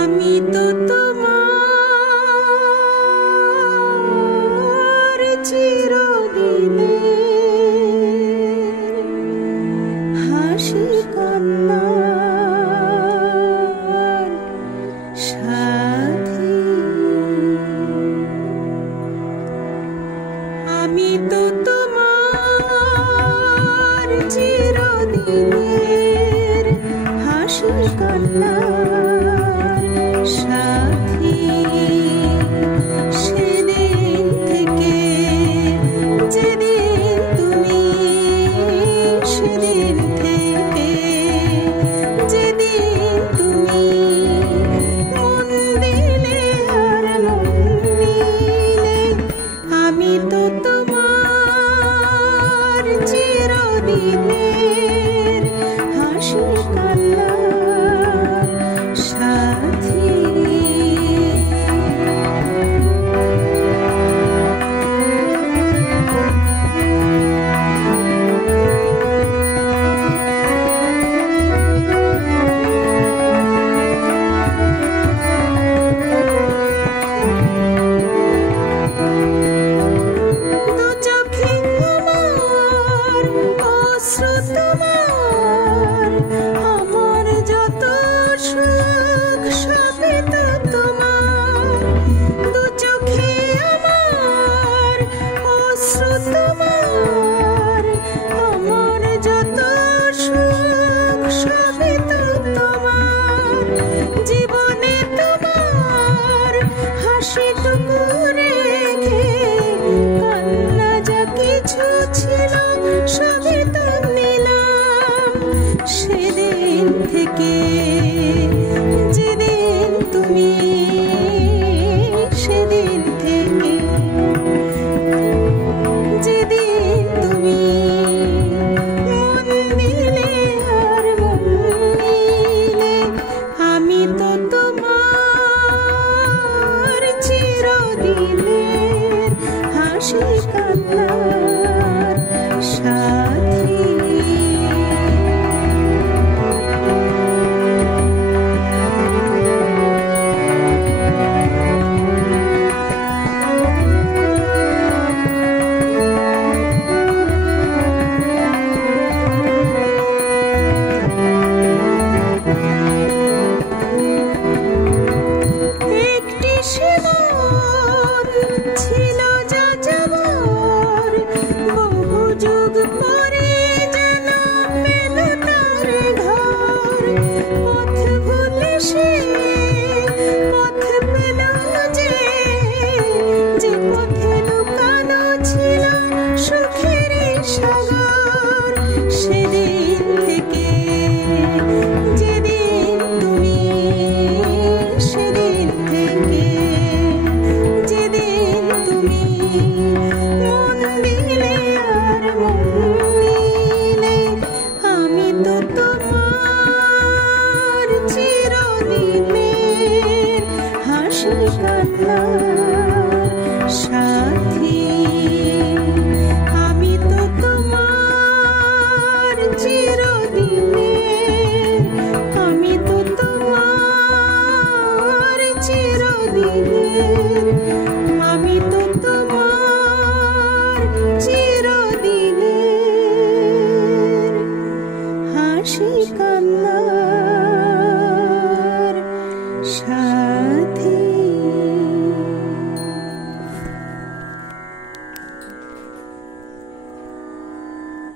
আমি তো তোমার চিরদিনের হাসি কান্নার সাথী। আমি তো তোমার চিরদিনের হাসি কান্নার সাথী। সেদিন থেকে যেদিন তুমি, সেদিন থেকে যেদিন তুমি মন দিলে আর মন নিলে, আমি তো তোমার চিরদিনের হাসি কান্নার সাথী। তোমার আমার যত সুখ সবই তো তোমার, দু চোখে আমার অশ্রু তোমার, আমার যত সুখ সবই তো তোমার। জীবনে তোমার হাসিটুকু রেখে কান্না যা কিছু ছিল সবই তো নিলাম। সেদিন থেকে যেদিন তুমি, সেদিন থেকে যেদিন তুমি মন দিলে আর মন নিলে, আমি তো তোমার চিরদিনের হাসি কান্নার সাথী। একটি সেবন ছিল যা যাবার, বহু যুগ পরে যেন পেল তার ঘর। পথ ভুলে সে পথ পেল যে, যে পথে লুকানো ছিল সুখের সাগর। সেদিন থেকে যেদিন তুমি, সেদিন থেকে যেদিন তুমি মন দিলে আর মন নিলে, আমি তো তোমার চিরদিনের হাসি কান্নার সাথী। আমি তো তোমার চিরদিনের, আমি তো তোমার চিরদিনের, আমি তো তোমার চিরদিনের হাসি কান্নার সাথী।